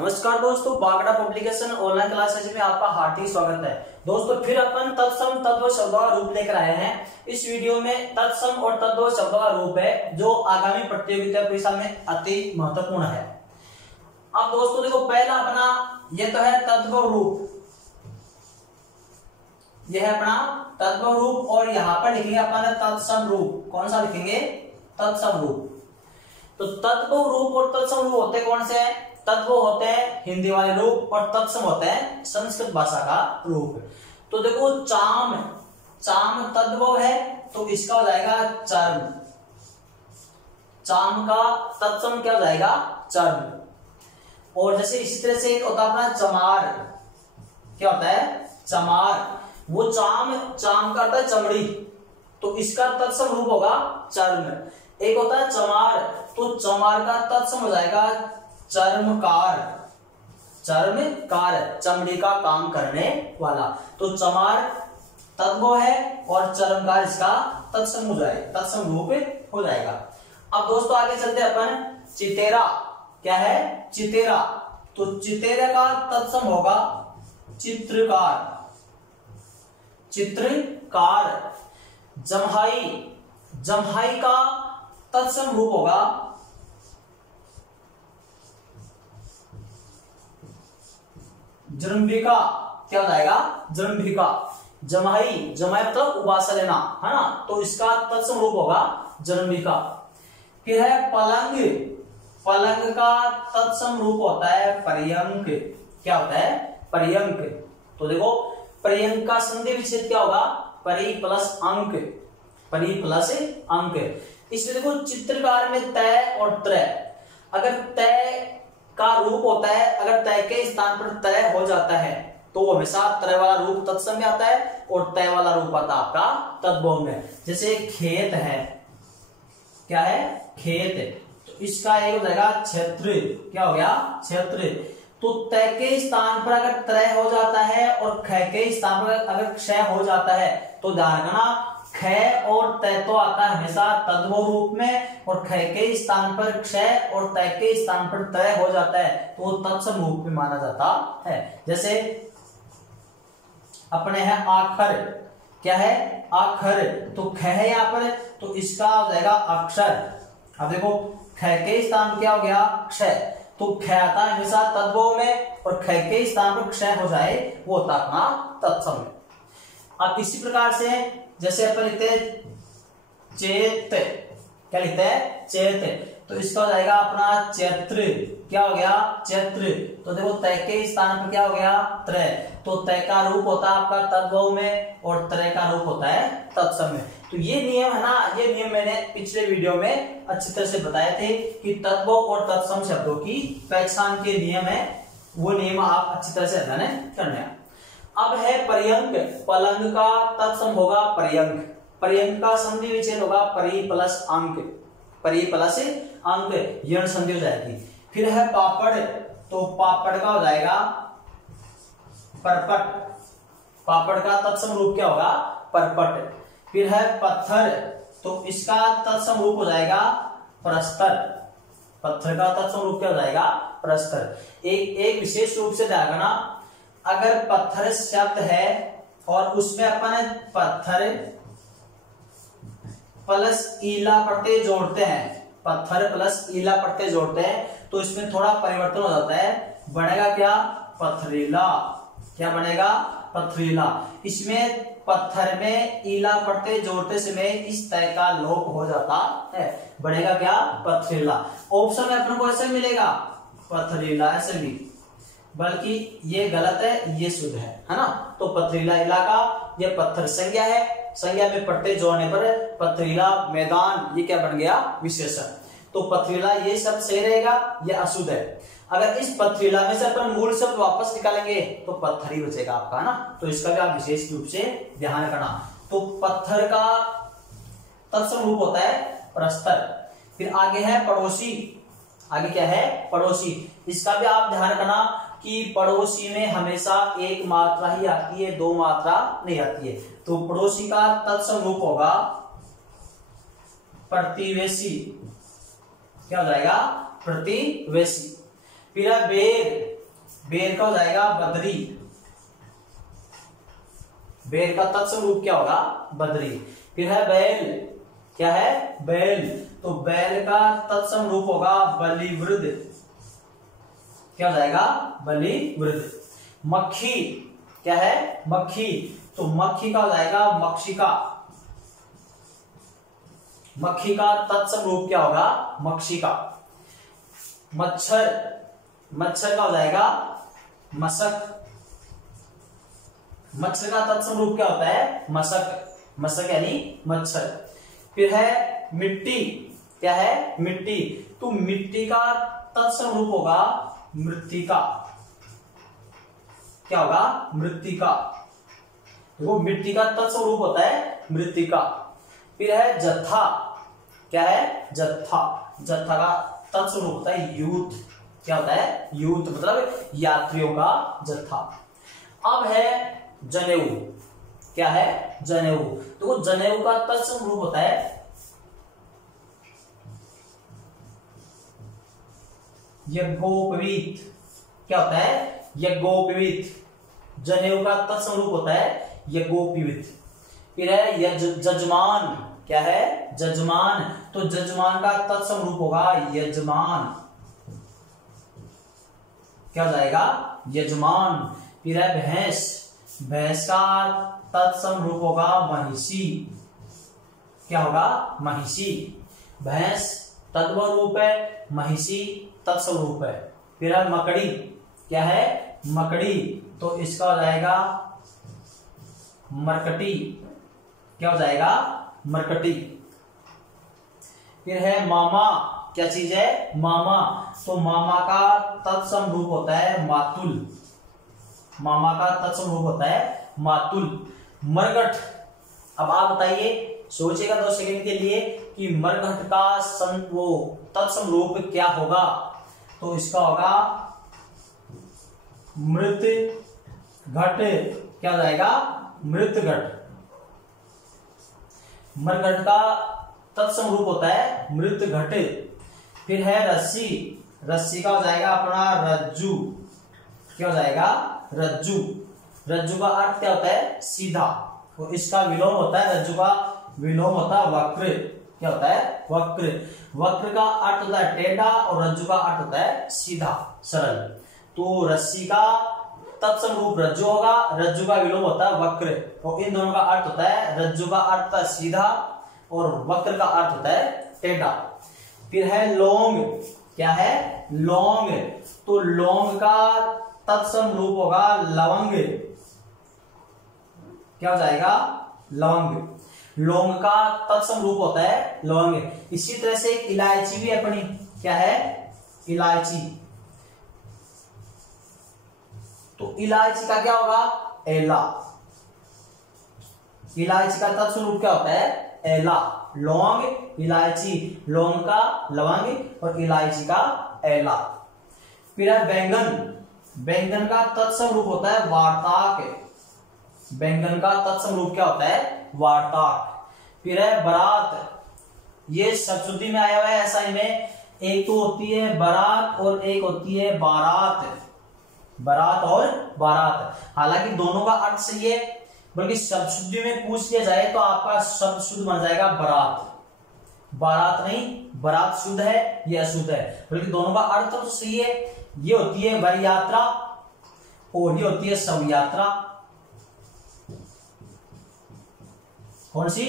नमस्कार दोस्तों, Bagda publication online classes में आपका हार्दिक स्वागत है। दोस्तों फिर अपन तत्सम तद्भव शब्दों का रूप लेकर आए हैं। इस वीडियो में तत्सम और तद्भव शब्दों का रूप है जो आगामी प्रतियोगिता परीक्षा में अति महत्वपूर्ण है। अब दोस्तों देखो, पहला अपना ये तो है तद्भव रूप, यह है अपना तद्भव रूप और यहाँ पर लिखेंगे अपन तत्सम रूप। कौन सा लिखेंगे? तत्सम रूप। तो तद्भव रूप और तत्सम रूप होते कौन से हैं? तद्भव होते हैं हिंदी वाले रूप और तत्सम होते हैं संस्कृत भाषा का रूप। तो देखो, चाम चाम तद्भव है तो इसका हो जाएगा चर्म। चाम का तत्सम क्या हो जाएगा? चर्म। और जैसे इसी तरह से एक होता है अपना चमार। क्या होता है? चमार। वो चाम चाम का होता है चमड़ी, तो इसका तत्सम रूप होगा चर्म। एक होता है चमार, तो चमार का तत्सम हो जाएगा चर्मकार। चर्मकार, चमड़ी का काम करने वाला। तो चमार तद्भव है और चर्मकार इसका तत्सम हो जाएगा, तत्सम रूप हो जाएगा। अब दोस्तों आगे चलते अपन। चितेरा क्या है? चितेरा। तो चितेरा का तत्सम होगा चित्रकार। चित्रकार। जम्हाई, जम्हाई का तत्सम रूप होगा जृंभिका। क्या हो जाएगा? जृंभिका। जमाई, जमाई मतलब उबासा लेना, है ना, तो इसका तत्सम रूप होगा जृंभिका। फिर है पलंग। पलंग का तत्सम रूप होता है पर्यंक। क्या होता है? पर्यंक। तो देखो, पर्यंक का संधि विच्छेद क्या होगा? परि प्लस अंक। परि प्लस अंक। इसलिए देखो, चित्रकार में तय और त्रय। अगर तय का रूप होता है, अगर तय के स्थान पर तय हो जाता है तो वो हमेशा त्रय वाला रूप तत्सम में आता है और तय वाला रूप आता है आपका तद्भव में। जैसे खेत है, क्या है? खेत। तो इसका एक हो जाएगा क्षेत्र। क्या हो गया? क्षेत्र। तो तय के स्थान पर अगर त्रय हो जाता है और ख के स्थान पर अगर क्षय हो जाता है तो ध्यान रखना, ख और तय तो आता है हमेशा तद्भव रूप में, और ख के स्थान पर क्षय और तय के स्थान पर तय हो जाता है तो वो तत्सम रूप में माना जाता है। जैसे अपने है आखर। क्या है? आखर। तो ख है यहाँ पर, तो इसका हो जाएगा अक्षर। अब देखो, ख के स्थान पर क्या हो गया? क्षय। तो ख आता है हमेशा तद्भव में और ख के स्थान पर क्षय हो जाए वो होता अपना तत्सम में। अब इसी प्रकार से जैसे अपन लिखते हैं चेत। क्या लिखते हैं? चेत। तो इसका हो जाएगा अपना चैत्र। क्या हो गया? चैत्र। तो देखो, तय के स्थान पर क्या हो गया? त्रय। तो तय का रूप होता है आपका तद्भव में और त्रय का रूप होता है तत्सम में। तो ये नियम है ना, ये नियम मैंने पिछले वीडियो में अच्छी तरह से बताए थे कि तद्भव और तत्सम शब्दों की पहचान के नियम है, वो नियम आप अच्छी तरह से अध्ययन करने हैं। अब है पर्यंक। पलंग का तत्सम होगा पर्यंक। पर्यंक का संधि विच्छेद होगा परि प्लस अंक। परि प्लस अंक, यण संधि हो जाएगी। फिर है पापड़। तो पापड़ का हो जाएगा परपट। पापड़ का तत्सम रूप क्या होगा? परपट। फिर है पत्थर। तो इसका तत्सम रूप हो जाएगा प्रस्तर। पत्थर का तत्सम रूप क्या हो जाएगा? प्रस्तर। एक विशेष रूप से ध्यान रखना, अगर पत्थर शब्द है और उसमें अपन पत्थर प्लस ईला प्रत्यय जोड़ते हैं, पत्थर प्लस ईला प्रत्यय जोड़ते हैं तो इसमें थोड़ा परिवर्तन हो जाता है। बनेगा क्या? पथरीला। क्या बनेगा? पथरीला। इसमें पत्थर में ईला प्रत्यय जोड़ते समय इस तय का लोप हो जाता है, बनेगा क्या? पथरीला। ऑप्शन में अपन को ऐसे मिलेगा पथरीला, ऐसे भी, बल्कि ये गलत है, ये शुद्ध है ना। तो पथरीला इलाका, ये पत्थर संज्ञा है, संज्ञा में प्रत्यय जोड़ने पर पथरीला मैदान, ये क्या बन गया? विशेषण। तो पथरीला ये शब्द सही रहेगा, ये अशुद्ध है। अगर इस पथरीला में से अपन मूल शब्द वापस निकालेंगे तो पत्थर ही बचेगा आपका ना, तो इसका भी आप विशेष रूप से ध्यान रखना। तो पत्थर का तत्सम रूप होता है प्रस्तर। फिर आगे है पड़ोसी। आगे क्या है? पड़ोसी। इसका भी आप ध्यान रखना कि पड़ोसी में हमेशा एक मात्रा ही आती है, दो मात्रा नहीं आती है। तो पड़ोसी का तत्सम रूप होगा प्रतिवेशी। क्या हो जाएगा? प्रतिवेशी। फिर बेर। बेर का हो जाएगा बदरी, बेर का तत्सम रूप क्या होगा, बदरी। फिर है बैल, क्या है, बैल, तो बैल का तत्सम रूप होगा बलिवृद्ध, क्या हो जाएगा, बलिवृद्ध। मक्खी, क्या है, मक्खी, तो मक्खी का हो जाएगा मक्षिका, मक्खी का तत्सम रूप क्या होगा, मक्षिका। मच्छर, मच्छर का हो जाएगा मशक, मच्छर का तत्सम रूप क्या होता है, मशक, मशक यानी मच्छर। फिर है मिट्टी, क्या है, मिट्टी, तो मिट्टी का तत्सम रूप होगा मृत्तिका, क्या होगा, मृत्तिका। देखो मिट्टी का तत्सम रूप होता है मृत्तिका। फिर है जत्था, क्या है, जत्था, जत्था का तत्सम रूप होता है यूथ, क्या होता है, यूथ, मतलब यात्रियों का जत्था। अब है जनेऊ, क्या है, जनेऊ, तो जनेऊ का तत्सम रूप होता है यज्ञोपवीत, क्या होता है, यज्ञोपवीत, जनेऊ का तत्सम रूप होता है यज्ञोपवीत। फिर है जजमान, क्या है, जजमान, तो जजमान का तत्सम रूप होगा यजमान, क्या हो जाएगा, यजमान। फिर है भैंस, भैंस का तत्सम रूप होगा महिषी, क्या होगा, महिषी। भैंस तद्भव रूप है, महिषी तत्सम रूप है। फिर है मकड़ी, क्या है, मकड़ी, तो इसका हो जाएगा मरकटी, क्या हो जाएगा, मरकटी। फिर है मामा, क्या चीज है, मामा, तो मामा का तत्सम रूप होता है मातुल, मामा का तत्सम रूप होता है मातुल। मरघट, अब आप बताइए, सोचिएगा 2 सेकंड के लिए कि मरघट का वो तत्सम रूप क्या होगा, तो इसका होगा मृत घट, क्या हो जाएगा, मृत घट। मरघट का तत्सम रूप होता है मृत घट। फिर है रस्सी, रस्सी का हो जाएगा अपना रज्जू, क्या हो जाएगा, रज्जू। रज्जू का अर्थ क्या होता है, सीधा, तो इसका विलोम होता है, रज्जू का विलोम होता है वक्र, क्या होता है, वक्र। वक्र का अर्थ होता है टेढ़ा और रज्जू का अर्थ होता है सीधा, सरल। तो रस्सी का तत्सम रूप रज्जु होगा, रज्जु का विलोम होता है वक्र, और इन दोनों का अर्थ होता है, रज्जु का अर्थ होता है सीधा और वक्र का अर्थ होता है टेढ़ा। फिर है लौंग, क्या है, लौंग, तो लौंग का तत्सम रूप होगा लवंग, क्या हो जाएगा, लवंग। लौंग का तत्सम रूप होता है लवंग। इसी तरह से एक इलायची भी अपनी, क्या है, इलायची, तो इलायची का क्या होगा, एला, इलायची का तत्सम रूप क्या होता है, एला। लौंग, इलायची, लौंग का लवंग और इलायची का एला। फिर है बैंगन, बैंगन का तत्सम रूप होता है वार्ताक, बैंगन का तत्सम रूप क्या होता है, वार्ताक। फिर है बारात, ये सप्तशुद्धि में आया हुआ है, ऐसा इनमें एक तो होती है बारात और एक होती है बारात, बारात और बारात। हालांकि दोनों का अर्थ सही है, बल्कि सप्तशुद्धि में पूछ लिया जाए तो आपका शब्द शुद्ध बन जाएगा बारात, बारात नहीं, बारात शुद्ध है, यह अशुद्ध है, बल्कि दोनों का अर्थ तो सही है। ये होती है वर यात्रा और ये होती है शव यात्रा। कौन सी,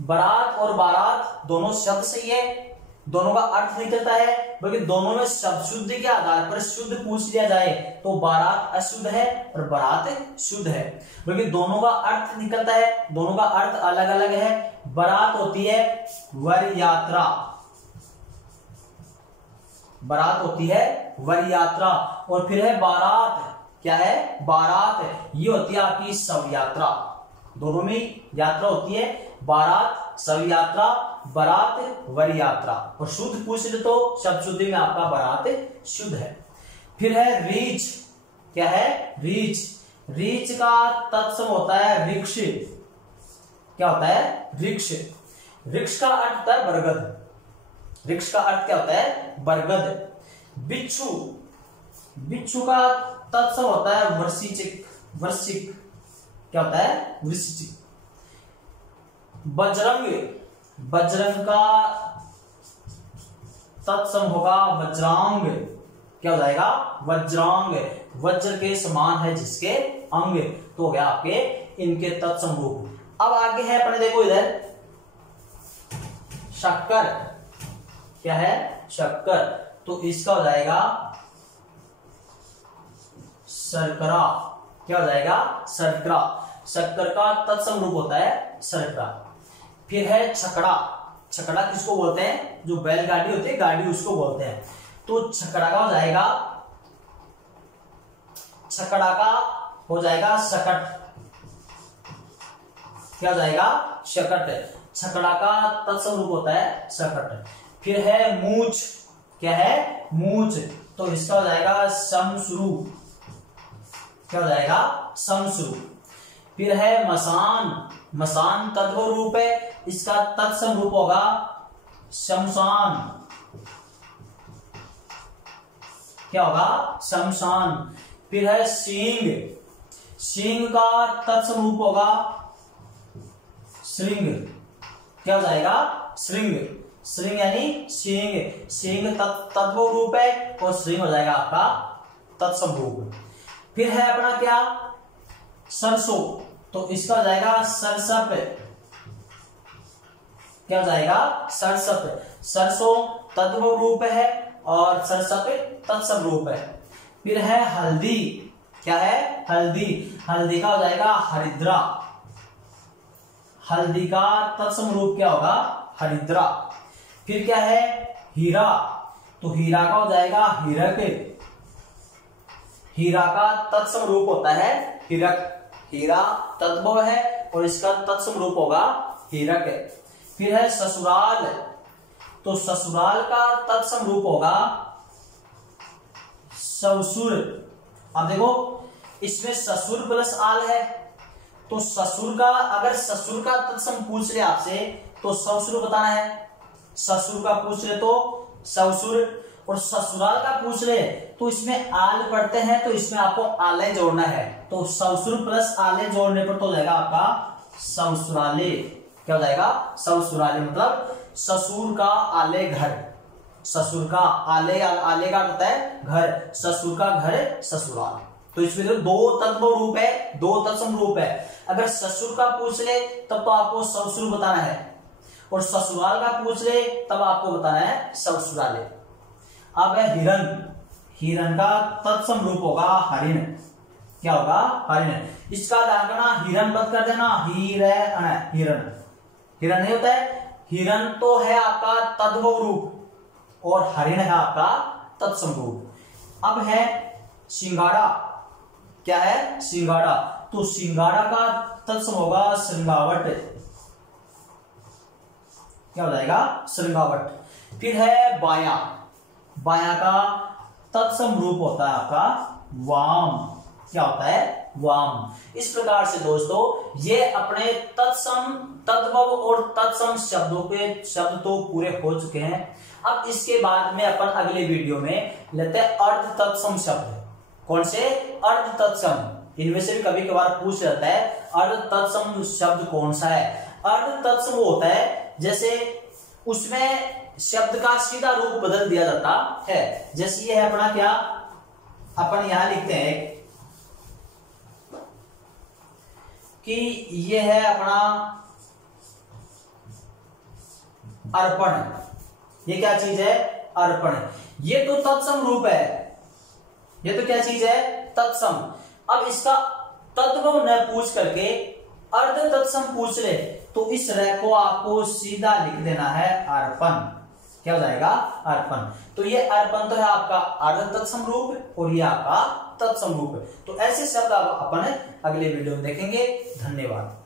बारात और बारात दोनों शब्द सही है, दोनों का अर्थ निकलता है, बल्कि दोनों में शब्द शुद्ध के आधार पर शुद्ध पूछ लिया जाए तो बारात अशुद्ध है और बारात शुद्ध है, बल्कि दोनों का अर्थ निकलता है, दोनों का अर्थ अलग अलग है। बारात होती है वर यात्रा, बारात होती है वर यात्रा, और फिर है बारात, क्या है, बारात, ये होती है आपकी शव यात्रा। दोनों में यात्रा होती है, बारात शव यात्रा, बारात वर यात्रा, और शुद्ध पूछ ले तो शब्द शुद्धि में आपका बारात शुद्ध है। फिर है रीछ, क्या है, रीछ, रीछ का तत्सम होता है वृक्ष, क्या होता है, वृक्ष। वृक्ष का अर्थ होता है बरगद, वृक्ष का अर्थ क्या होता है, बरगद। बिच्छू, बिच्छू का तत्सम होता है वृश्चिक, वृश्चिक क्या होता है वृश्चिक। बजरंग, बजरंग का तत्सम होगा वज्रांग, क्या हो जाएगा वज्रांग, वज्र के समान है जिसके अंग, तो हो गया आपके इनके तत्सम रूप। अब आगे है अपने देखो इधर शक्कर, क्या है शक्कर, तो इसका हो जाएगा शर्करा, क्या हो जाएगा शर्करा, शक्कर का तत्सम रूप होता है शर्करा। फिर है छकड़ा, छकड़ा किसको बोलते हैं, जो बैलगाड़ी होती है गाड़ी उसको बोलते हैं, तो छकड़ा का हो जाएगा, छकड़ा का हो जाएगा शकट, क्या हो जाएगा शकट, छकड़ा का तत्सम रूप होता है शकट। फिर है मूछ, क्या है मूछ, तो इसका हो जाएगा शमश्रु, क्या हो जाएगा शमश्रु। फिर है मसान, मसान तद्भव रूप है, इसका तत्सम रूप होगा शमशान, क्या होगा शमशान। फिर है सींग, सींग का तत्सम रूप होगा श्रृंग, क्या हो जाएगा श्रृंग, श्रृंग यानी सींग, सींग तद्भव रूप है और श्रृंग हो जाएगा आपका तत्सम रूप। फिर है अपना क्या सरसों, तो इसका हो जाएगा सरसप, क्या हो जाएगा सरसप, सरसों तद्भव रूप है और सरसप तत्सम रूप है। फिर है हल्दी, क्या है हल्दी, हल्दी का हो जाएगा हरिद्रा, हल्दी का तत्सम रूप क्या होगा हरिद्रा। फिर क्या है हीरा, तो हीरा का हो जाएगा हीरक, हीरा का तत्सम रूप होता है हीरक, हीरा तद्भव है और इसका तत्सम रूप होगा हीरक। फिर है ससुराल, तो ससुराल का तत्सम रूप होगा ससुर। अब देखो इसमें ससुर प्लस आल है, तो ससुर का अगर ससुर का तत्सम पूछ ले आपसे तो ससुर बताना है, ससुर का पूछ ले तो ससुर, और ससुराल का पूछ ले तो इसमें आल पढ़ते हैं तो इसमें आपको आले जोड़ना है, तो ससुर प्लस आले जोड़ने पर तो हो जाएगा आपका ससुराले, क्या हो जाएगा ससुराले, मतलब ससुर का आले घर, ससुर का आले, आले का होता है घर, ससुर का घर ससुराल। तो इसमें तो दो तत्व रूप है, दो तत्सम रूप है, अगर ससुर का पूछ ले तब तो आपको ससुर बताना है और ससुराल का पूछ ले तब आपको बताना है ससुराले। अब है हिरण, हिरण का तत्सम रूप होगा हरिण, क्या होगा हरिण, इसका दागना हिरण बंद कर देना, हिरण, हिरण नहीं होता है, हिरण तो है आपका तद्भव रूप और हरिण है आपका तत्सम रूप। अब है सिंगाड़ा, क्या है सिंगाड़ा, तो सिंगाड़ा का तत्सम होगा श्रृंगावट, क्या हो जाएगा श्रृंगावट। फिर है बाया, बाया का तत्सम रूप होता है आपका वाम, क्या होता है वाम। इस प्रकार से दोस्तों ये अपने तत्सम तद्भव और तत्सम शब्दों के शब्द तो पूरे हो चुके हैं। अब इसके बाद में अपन अगले वीडियो में लेते हैं अर्ध तत्सम शब्द। कौन से अर्ध तत्सम, इनमें से भी कभी कभार पूछ जाता है अर्ध तत्सम शब्द कौन सा है। अर्ध तत्सम वो होता है जैसे उसमें शब्द का सीधा रूप बदल दिया जाता है, जैसे ये है अपना क्या, अपन यहां लिखते हैं कि ये है अपना अर्पण, ये क्या चीज है अर्पण, ये तो तत्सम रूप है, ये तो क्या चीज है तत्सम। अब इसका तत्व न पूछ करके अर्ध तत्सम पूछ ले तो इस रह को आपको सीधा लिख देना है अर्पण, क्या हो जाएगा अर्पण। तो ये अर्पण तो है आपका अर्ध तत्सम रूप और ये आपका तत्सम रूप। तो ऐसे शब्द अपन अगले वीडियो में देखेंगे। धन्यवाद।